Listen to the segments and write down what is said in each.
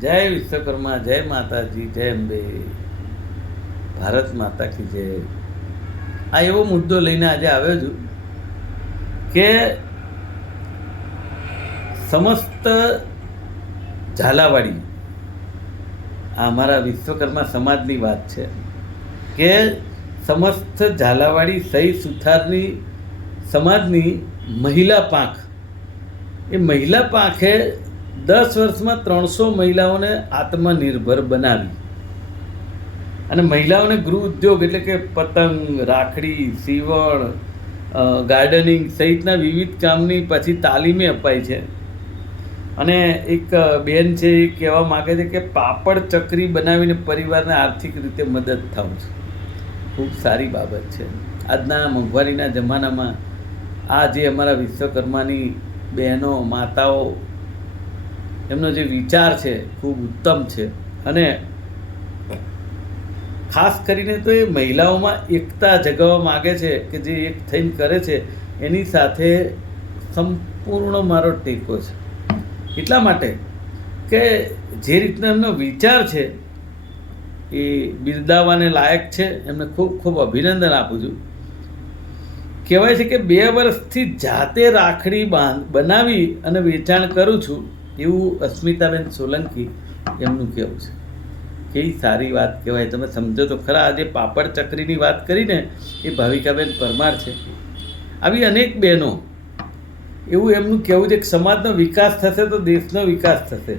જય વિશ્વકર્મા, જય માતાજી, જય અંબે, ભારત માતા કી જય. આ એવો મુદ્દો લઈને આજે આવ્યો છું કે સમસ્ત ઝાલાવાડી, આ અમારા વિશ્વકર્મા સમાજની વાત છે કે સમસ્ત ઝાલાવાડી સહી સુથારની સમાજની મહિલા પાંખ, એ મહિલા પાંખે 10 વર્ષમાં 300 મહિલાઓને આત્મનિર્ભર બનાવી અને મહિલાઓને ગૃહ ઉદ્યોગ એટલે કે પતંગ, રાખડી, સીવણ, ગાર્ડનિંગ સહિતના વિવિધ કામની પછી તાલીમે અપાય છે. અને એક બેન છે એ કહેવા માગે છે કે પાપડ ચકરી બનાવીને પરિવારને આર્થિક રીતે મદદ થાઉં છું. ખૂબ સારી બાબત છે. આજના મોંઘવારીના જમાનામાં આ જે અમારા વિશ્વકર્માની બહેનો, માતાઓ, એમનો જે વિચાર છે ખૂબ ઉત્તમ છે. અને ખાસ કરીને તો એ મહિલાઓમાં એકતા જગાવવા માગે છે કે જે એક થઈને કરે છે એની સાથે સંપૂર્ણ મારો ટેકો છે. એટલા માટે કે જે રીતનો એમનો વિચાર છે એ બિરદાવાને લાયક છે. એમને ખૂબ ખૂબ અભિનંદન આપું છું. કહેવાય છે કે 2 વર્ષથી જાતે રાખડી બનાવી અને વેચાણ કરું છું, એવું અસ્મિતાબેન સોલંકી એમનું કહેવું છે. કેવી સારી વાત કહેવાય. તમે સમજો તો ખરા. આજે પાપડ ચકરીની વાત કરીને એ ભાવિકાબેન પરમાર છે. આવી અનેક બહેનો, એવું એમનું કહેવું છે કે સમાજનો વિકાસ થશે તો દેશનો વિકાસ થશે,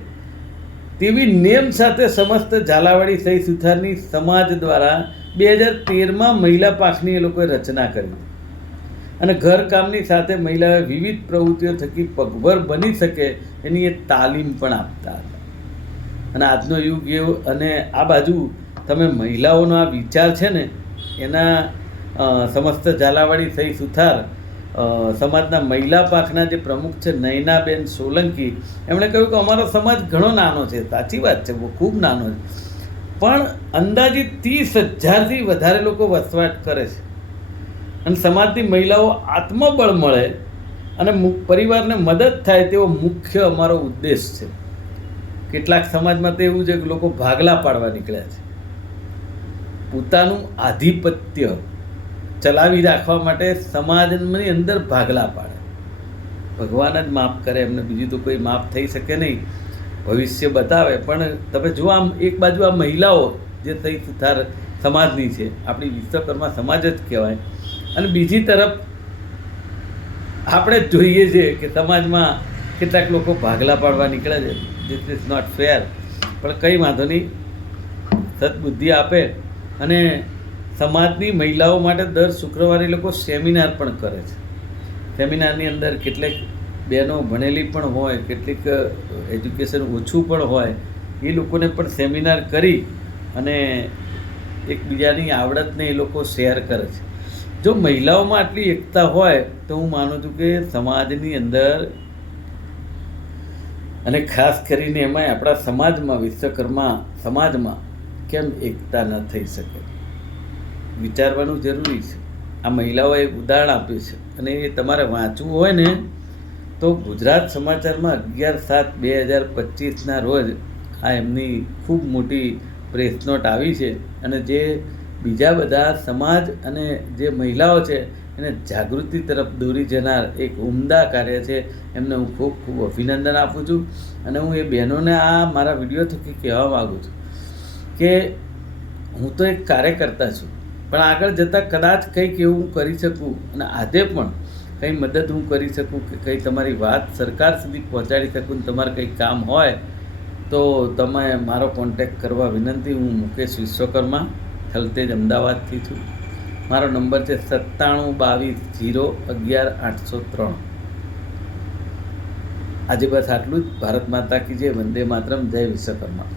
તેવી નેમ સાથે સમસ્ત ઝાલાવાડી સહી સુથારની સમાજ દ્વારા 2013માં મહિલા પાંખની એ લોકોએ રચના કરી અને ઘરકામની સાથે મહિલાઓએ વિવિધ પ્રવૃત્તિઓ થકી પગભર બની શકે એની એ તાલીમ પણ આપતા હતા. અને આજનો યુગ એવો, અને આ બાજુ તમે મહિલાઓનો આ વિચાર છે ને, એના સમસ્ત ઝાલાવાડી સહી સુથાર સમાજના મહિલા પાંખના જે પ્રમુખ છે નયનાબેન સોલંકી, એમણે કહ્યું કે અમારો સમાજ ઘણો નાનો છે. સાચી વાત છે, ખૂબ નાનો છે, પણ અંદાજિત 30,000થી વધારે લોકો વસવાટ કરે છે અને સમાજની મહિલાઓ આત્મબળ મળે અને પરિવારને મદદ થાય તેવો મુખ્ય અમારો ઉદ્દેશ છે. કેટલાક સમાજમાં તો એવું છે કે લોકો ભાગલા પાડવા નીકળ્યા છે, પોતાનું આધિપત્ય ચલાવી રાખવા માટે સમાજની અંદર ભાગલા પાડે. ભગવાન જ માફ કરે, એમને બીજું તો કોઈ માફ થઈ શકે નહીં, ભવિષ્ય બતાવે. પણ તમે જુઓ, આમ એક બાજુ આ મહિલાઓ જે સહી સુથાર સમાજની છે, આપણી વિશ્વકર્મા સમાજ જ કહેવાય, અને બીજી તરફ આપણે જ જોઈએ છીએ કે સમાજમાં કેટલાક લોકો ભાગલા પાડવા નીકળે છે. This is not fair. પણ કંઈ વાંધો નહીં, સદબુદ્ધિ આપે. અને સમાજની મહિલાઓ માટે દર શુક્રવારે લોકો સેમિનાર પણ કરે છે. સેમિનારની અંદર કેટલીક બહેનો ભણેલી પણ હોય, કેટલીક એજ્યુકેશન ઓછું પણ હોય, એ લોકોને પણ સેમિનાર કરી અને એકબીજાની આવડતને એ લોકો શેર કરે છે. જો મહિલાઓમાં આટલી એકતા હોય તો હું માનું છું કે સમાજની અંદર, અને ખાસ કરીને એમાંય આપણા સમાજમાં, વિશ્વકર્મા સમાજમાં કેમ એકતા ન થઈ શકે, વિચારવાનું જરૂરી છે. આ મહિલાઓએ એક ઉદાહરણ આપ્યું છે અને એ તમારે વાંચવું હોય ને તો ગુજરાત સમાચારમાં 11/7/2025ના રોજ આ એમની ખૂબ મોટી પ્રેસ નોટ આવી છે. અને જે બીજા બધા સમાજ અને જે મહિલાઓ છે એને જાગૃતિ તરફ દોરી જનાર એક ઉમદા કાર્ય છે. એમને હું ખૂબ ખૂબ અભિનંદન આપું છું. અને હું એ બહેનોને આ મારા વિડીયો થકી કહેવા માગું છું કે હું તો એક કાર્યકર્તા છું, પણ આગળ જતાં કદાચ કંઈક એવું કરી શકું અને આજે પણ કંઈ મદદ હું કરી શકું કે કંઈ તમારી વાત સરકાર સુધી પહોંચાડી શકું, ને તમારે કંઈ કામ હોય તો તમે મારો કોન્ટેક્ટ કરવા વિનંતી. હું મુકેશ વિશ્વકર્મા, થલતેજ, અમદાવાદથી છું. મારો નંબર છે 9722011803. આજે બસ આટલું જ. ભારત માતા કી જય. વંદે માતરમ. જય વિશ્વકર્મા.